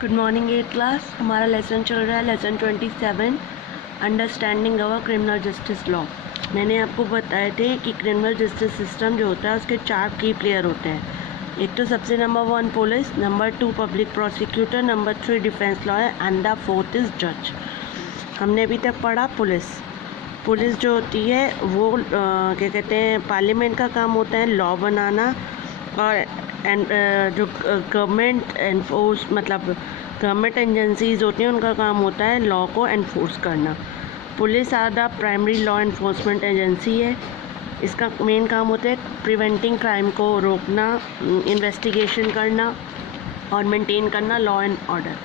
Good morning eight class. हमारा lesson चल रहा है lesson 27 understanding our criminal justice law. मैंने आपको बताए थे कि क्रिमिनल जस्टिस सिस्टम जो होता है उसके 4 की प्लेयर होते हैं। एक तो सबसे number 1 police, number 2 public prosecutor, number 3 defence lawyer and the 4th is जज। हमने अभी तक पढ़ा पुलिस जो होती है वो क्या कहते हैं, पार्लियामेंट का काम होता है लॉ बनाना, और जो गवर्नमेंट एनफोर्स मतलब गवर्नमेंट एजेंसीज होती हैं उनका काम होता है लॉ को एनफोर्स करना। Police are the primary law enforcement agency है। इसका मेन काम होता है प्रिवेंटिंग क्राइम को रोकना, इन्वेस्टिगेशन करना और मेंटेन करना लॉ एंड ऑर्डर।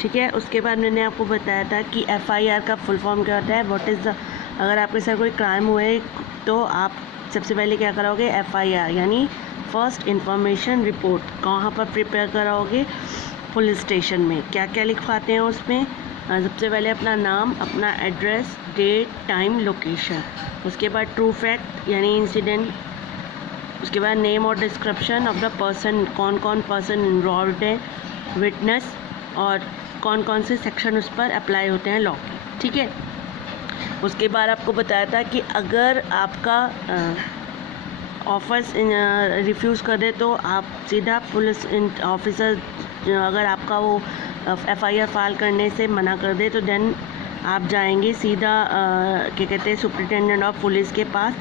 ठीक है। उसके बाद मैंने आपको बताया था कि FIR का फुल फॉर्म क्या होता है। व्हाट इज़ द, अगर आपके साथ कोई क्राइम हुए तो आप सबसे पहले क्या कराओगे, FIR यानी फर्स्ट इंफॉर्मेशन रिपोर्ट। कहाँ पर प्रिपेयर कराओगे, पुलिस स्टेशन में। क्या क्या लिखवाते हैं उसमें, सबसे पहले अपना नाम, अपना एड्रेस, डेट, टाइम, लोकेशन। उसके बाद ट्रू फैक्ट यानी इंसिडेंट। उसके बाद नेम और डिस्क्रिप्शन ऑफ द पर्सन, कौन कौन पर्सन इन्वॉल्व है, विटनेस और कौन कौन से सेक्शन उस पर अप्लाई होते हैं लॉ के। ठीक है। उसके बाद आपको बताया था कि अगर आपका ऑफर्स रिफ्यूज़ कर दे तो आप सीधा पुलिस ऑफिसर, अगर आपका वो FIR फाइल करने से मना कर दे तो देन आप जाएंगे सीधा क्या कहते हैं सुपरिटेंडेंट ऑफ पुलिस के पास,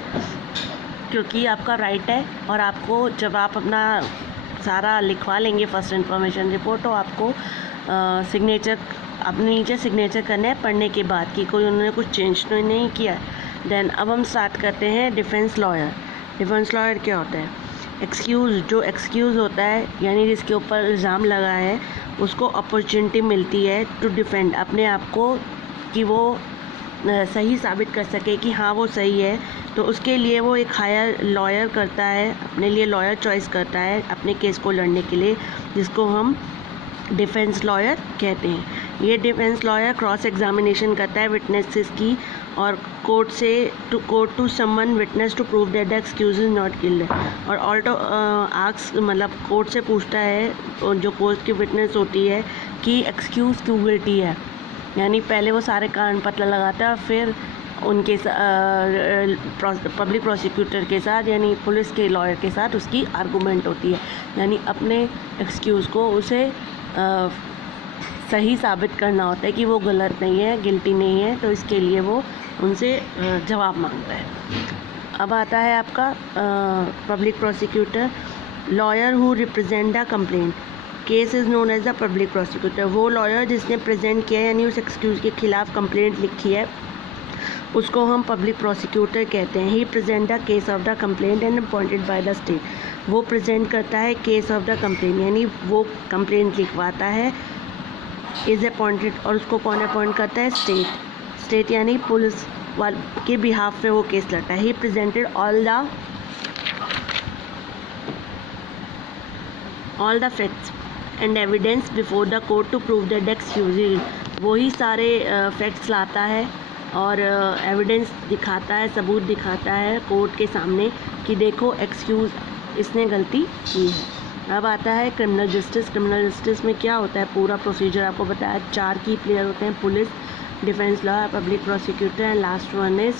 क्योंकि आपका राइट है। और आपको जब आप अपना सारा लिखवा लेंगे फर्स्ट इंफॉर्मेशन रिपोर्ट, तो आपको सिग्नेचर अपने नीचे सिग्नेचर करना है पढ़ने के बाद कि कोई उन्होंने कुछ चेंज तो नहीं किया। देन अब हम स्टार्ट करते हैं डिफेंस लॉयर। डिफेंस लॉयर क्या होता है, जो एक्सक्यूज़ होता है यानी जिसके ऊपर इल्ज़ाम लगा है उसको अपॉर्चुनिटी मिलती है टू डिफेंड अपने आप को, कि वो सही साबित कर सके कि हाँ वो सही है। तो उसके लिए वो एक हायर लॉयर करता है, अपने लिए लॉयर चॉइस करता है अपने केस को लड़ने के लिए, जिसको हम डिफेंस लॉयर कहते हैं। ये डिफेंस लॉयर क्रॉस एग्जामिनेशन करता है विटनेसेस की, और court to summon witness to prove that the accused is not guilt, और ऑल्टो आस्क मतलब कोर्ट से पूछता है जो कोर्ट की विटनेस होती है कि एक्सक्यूज़ क्यों गिल्टी है। यानी पहले वो सारे कारण पता लगाता है और फिर उनके पब्लिक प्रोसिक्यूटर के साथ यानी पुलिस के लॉयर के साथ उसकी आर्गूमेंट होती है, यानी अपने एक्सक्यूज़ को उसे सही साबित करना होता है कि वो गलत नहीं है, गिल्टी नहीं है। तो इसके लिए वो उनसे जवाब मांगता है। अब आता है आपका public prosecutor, lawyer who represent the complaint case is known as the public prosecutor. वो लॉयर जिसने प्रेजेंट किया है यानी उस एक्सक्यूज़ के खिलाफ कंप्लेंट लिखी है उसको हम पब्लिक प्रोसिक्यूटर कहते हैं। He present the case of the complaint and appointed by the state. वो प्रेजेंट करता है केस ऑफ द कंप्लेंट यानी वो कंप्लेंट लिखवाता है, इज़ अपॉइंटेड, और उसको कौन अपॉइंट करता है, स्टेट यानी पुलिस वाले के बिहाफ पे वो केस लड़ता है। He presented all the facts and evidence before the court to prove that the accused. वही सारे फैक्ट्स लाता है और एविडेंस दिखाता है, सबूत दिखाता है कोर्ट के सामने कि देखो एक्सक्यूज़ इसने गलती की है। अब आता है क्रिमिनल जस्टिस। क्रिमिनल जस्टिस में क्या होता है, पूरा प्रोसीजर आपको बताया। 4 की प्लेयर होते हैं, police, defence lawyer, public prosecutor and last one is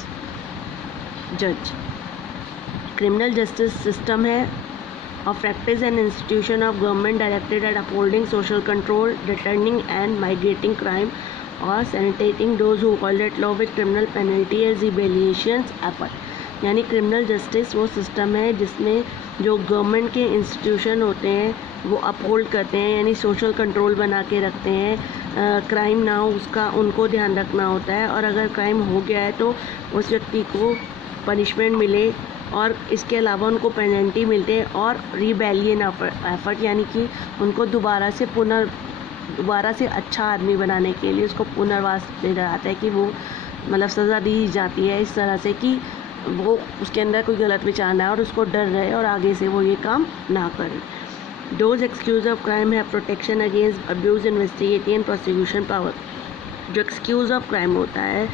जज। क्रिमिनल जस्टिस सिस्टम है of practice and institution of government directed at upholding social control, deterring and mitigating crime or sanitating those who violate law with criminal penalty as evaluations effort। यानी criminal justice वो system है जिसमें जो government के institution होते हैं वो uphold करते हैं यानी सोशल कंट्रोल बना के रखते हैं, क्राइम ना हो उसका उनको ध्यान रखना होता है, और अगर क्राइम हो गया है तो उस व्यक्ति को पनिशमेंट मिले, और इसके अलावा उनको पेनल्टी मिलते हैं, और रिबेलियन एफर्ट यानी कि उनको दोबारा से अच्छा आदमी बनाने के लिए उसको पुनर्वास दिया जाता है कि वो मतलब सज़ा दी जाती है इस तरह से कि वो उसके अंदर कोई गलत विचार ना है और उसको डर रहे और आगे से वो ये काम ना करे। दोज एक्सक्यूज ऑफ क्राइम है protection against abuse, investigating and prosecution power. जो एक्सक्यूज़ ऑफ क्राइम होता है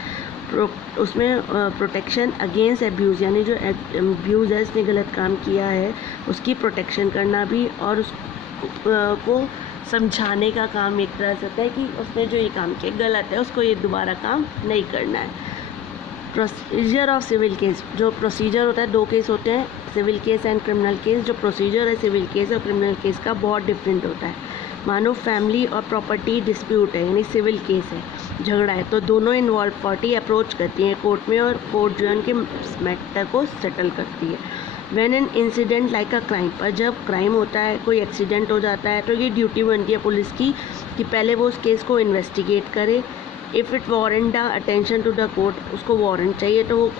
उसमें प्रोटेक्शन अगेंस्ट अब्यूज़ यानी जो अब्यूज़ है, इसने गलत काम किया है उसकी प्रोटेक्शन करना भी, और उसको समझाने का काम एक तरह से होता है कि उसने जो ये काम किया गलत है, उसको ये दोबारा काम नहीं करना है। प्रोसीजर ऑफ सिविल केस, जो प्रोसीजर होता है, 2 केस होते हैं, civil case and criminal case. जो प्रोसीजर है सिविल केस और क्रिमिनल केस का बहुत डिफरेंट होता है। मानो फैमिली और प्रॉपर्टी डिस्प्यूट है, यानी सिविल केस है, झगड़ा है, तो दोनों इन्वॉल्व पार्टी अप्रोच करती हैं कोर्ट में और कोर्ट जो है उनके मैटर को सेटल करती है। When an incident like a crime, पर जब क्राइम होता है, कोई एक्सीडेंट हो जाता है, तो ये ड्यूटी बनती है पुलिस की कि पहले वो उस केस को इन्वेस्टिगेट करे। If it warrant the attention to the court, उसको वारंट चाहिए तो वो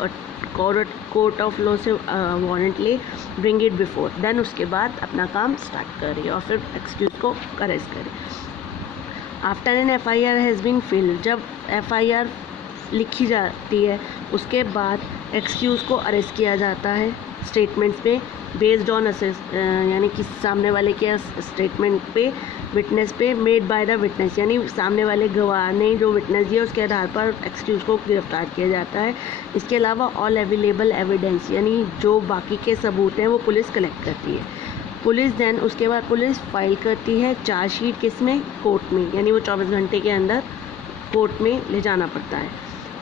कोर्ट ऑफ लॉ से वारंट ले, ब्रिंग इट बिफोर, देन उसके बाद अपना काम स्टार्ट करे और फिर एक्सक्यूज को अरेस्ट करे। After an FIR has been filed, जब FIR लिखी जाती है उसके बाद एक्सक्यूज को अरेस्ट किया जाता है स्टेटमेंट्स पे, बेस्ड ऑन यानी कि सामने वाले के स्टेटमेंट पे, विटनेस पे, मेड बाय द विटनेस, यानी सामने वाले गवाह ने जो विटनेस दिया उसके आधार पर एक्सक्यूज को गिरफ्तार किया जाता है। इसके अलावा ऑल अवेलेबल एविडेंस, यानी जो बाकी के सबूत हैं वो पुलिस कलेक्ट करती है। पुलिस देन उसके बाद पुलिस फाइल करती है चार्जशीट, किस में, कोर्ट में, यानी वो 24 घंटे के अंदर कोर्ट में ले जाना पड़ता है,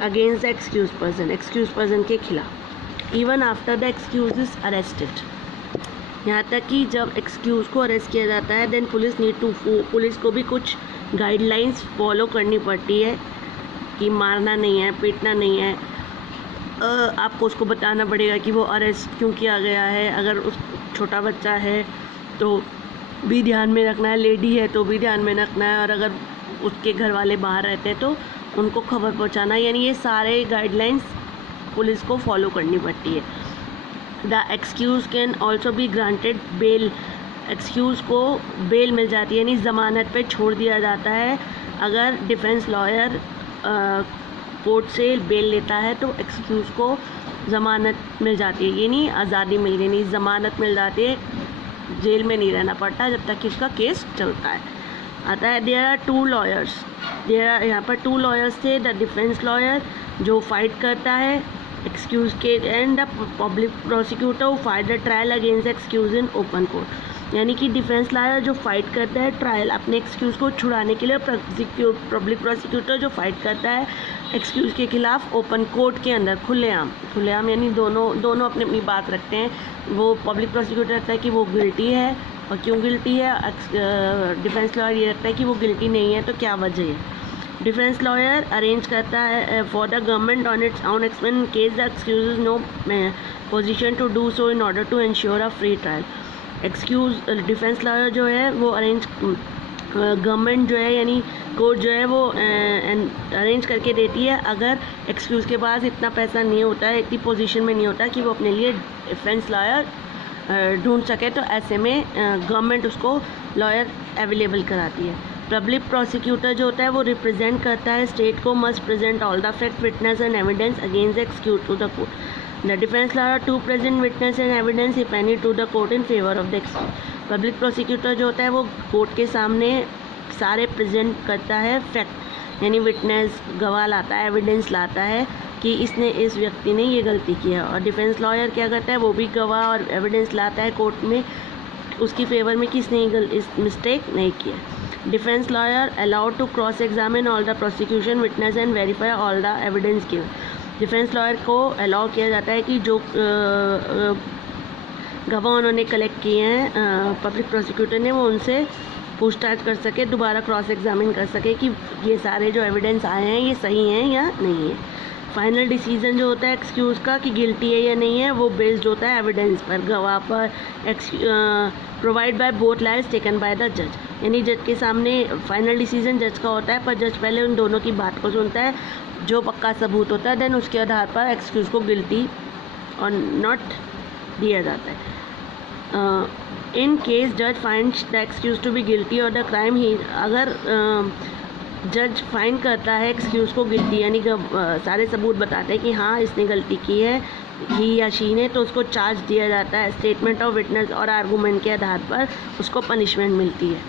अगेंस्ट द एक्सक्यूज पर्सन के खिलाफ। Even after the accused is arrested, यहाँ तक कि जब एक्सक्यूज को अरेस्ट किया जाता है, देन पुलिस को भी कुछ गाइडलाइंस फॉलो करनी पड़ती है कि मारना नहीं है, पीटना नहीं है। आपको उसको बताना पड़ेगा कि वो अरेस्ट क्यों किया गया है। अगर उस छोटा बच्चा है तो भी ध्यान में रखना है, लेडी है तो भी ध्यान में रखना है, और अगर उसके घर वाले बाहर रहते हैं तो उनको खबर पहुंचाना, यानी ये सारे गाइडलाइंस पुलिस को फॉलो करनी पड़ती है। The accused can also be granted bail, accused को बेल मिल जाती है, यानी ज़मानत पे छोड़ दिया जाता है। अगर डिफेंस लॉयर कोर्ट से बेल लेता है तो एक्सक्यूज को ज़मानत मिल जाती है, यानी आज़ादी मिल गई, नहीं ज़मानत मिल जाती है, जेल में नहीं रहना पड़ता जब तक कि उसका केस चलता है। आता है देयर आर 2 लॉयर्स, यहाँ पर 2 लॉयर्स थे, द डिफेंस लॉयर जो फाइट करता है एक्सक्यूज के, and the public prosecutor who fight the trial against excuse in open court, यानी कि डिफेंस लॉयर जो फाइट करता है ट्रायल अपने एक्सक्यूज़ को छुड़ाने के लिए, पब्लिक प्रोसिक्यूटर जो फाइट करता है एक्सक्यूज़ के खिलाफ ओपन कोर्ट के अंदर, खुलेआम यानी दोनों अपनी अपनी बात रखते हैं। वो पब्लिक प्रोसिक्यूटर रखता है कि वो गिल्टी है और क्यों गिल्टी है, डिफेंस लॉयर ये रखता है कि वो गिल्टी नहीं है तो क्या वजह है। डिफेंस लॉयर अरेंज करता है for the government on its own expense case the accused is no position to do so in order to ensure a free trial. Defence lawyer जो है वो अरेंज, गवर्नमेंट जो है यानी कोर्ट जो है वो अरेंज करके देती है। अगर एक्सक्यूज़ के पास इतना पैसा नहीं होता है, इतनी पोजीशन में नहीं होता कि वो अपने लिए डिफेंस लॉयर ढूंढ सके, तो ऐसे में गवर्नमेंट उसको लॉयर अवेलेबल कराती है। पब्लिक प्रोसिक्यूटर जो होता है वो रिप्रेजेंट करता है स्टेट को, must present all the fact, witness and evidence against the accused to the court. The defense lawyer to present witness and evidence if any to the court in favor of the accused. Public prosecutor जो होता है वो court के सामने सारे present करता है fact, यानी विटनेस गवाह लाता है, एविडेंस लाता है कि इस व्यक्ति ने ये गलती की है। और डिफेंस लॉयर क्या करता है, वो भी गवाह और एविडेंस लाता है कोर्ट में उसकी फेवर में कि इसने इस मिस्टेक नहीं किया। Defence lawyer allowed to cross examine all the prosecution witness and verify all the evidence given. Defence lawyer को अलाउ किया जाता है कि जो गवाह उन्होंने कलेक्ट किए हैं पब्लिक प्रोसिक्यूटर ने, वो उनसे पूछताछ कर सके, दोबारा क्रॉस एग्जामिन कर सके कि ये सारे जो एविडेंस आए हैं ये सही हैं या नहीं है। फाइनल डिसीजन जो होता है एक्सक्यूज़ का कि गिल्टी है या नहीं है, वो बेस्ड होता है एविडेंस पर, गवाह पर, provide by both lawyers taken by the जज, यानी जज के सामने फाइनल डिसीजन जज का होता है, पर जज पहले उन दोनों की बात को सुनता है, जो पक्का सबूत होता है, देन उसके आधार पर एक्सक्यूज़ को गिल्टी और नॉट दिया जाता है। इन केस जज finds the accused to be guilty और द क्राइम ही, अगर जज फाइंड करता है एक्सक्यूज़ को गिल्टी, यानी सारे सबूत बताते हैं कि हाँ इसने गलती की है, ही या शी ने, तो उसको चार्ज दिया जाता है। स्टेटमेंट ऑफ विटनेस और आर्गूमेंट के आधार पर उसको पनिशमेंट मिलती है,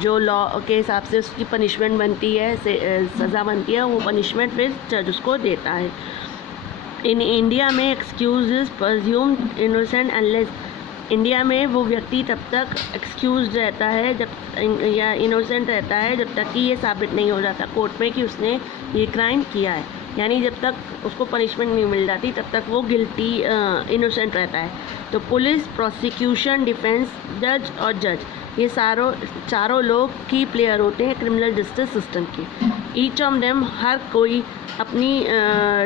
जो लॉ के हिसाब से उसकी पनिशमेंट बनती है, सज़ा बनती है, वो पनिशमेंट फिर जज उसको देता है। इन इंडिया में excuse is presumed innocent unless, India में वो व्यक्ति तब तक एक्सक्यूज रहता है जब या इनोसेंट रहता है जब तक कि ये साबित नहीं हो जाता कोर्ट में कि उसने ये क्राइम किया है, यानी जब तक उसको पनिशमेंट नहीं मिल जाती तब तक वो गिल्टी इनोसेंट रहता है। तो पुलिस, प्रोसिक्यूशन, डिफेंस, जज और जज ये चारों लोग की प्लेयर होते हैं क्रिमिनल जस्टिस सिस्टम के। ईच ऑफ देम हर कोई अपनी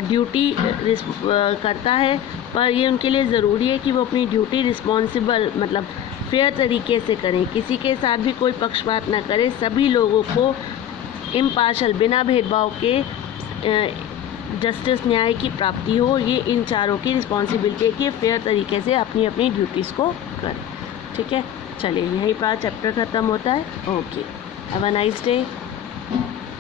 ड्यूटी करता है, पर ये उनके लिए ज़रूरी है कि वो अपनी ड्यूटी रिस्पॉन्सिबल मतलब फेयर तरीके से करें, किसी के साथ भी कोई पक्षपात ना करें, सभी लोगों को इम्पार्शल बिना भेदभाव के जस्टिस न्याय की प्राप्ति हो। ये इन चारों की रिस्पॉन्सिबिलिटी है कि फेयर तरीके से अपनी अपनी ड्यूटीज़ को करें। ठीक है, चलिए यहीं पर चैप्टर ख़त्म होता है। Okay, have a nice day.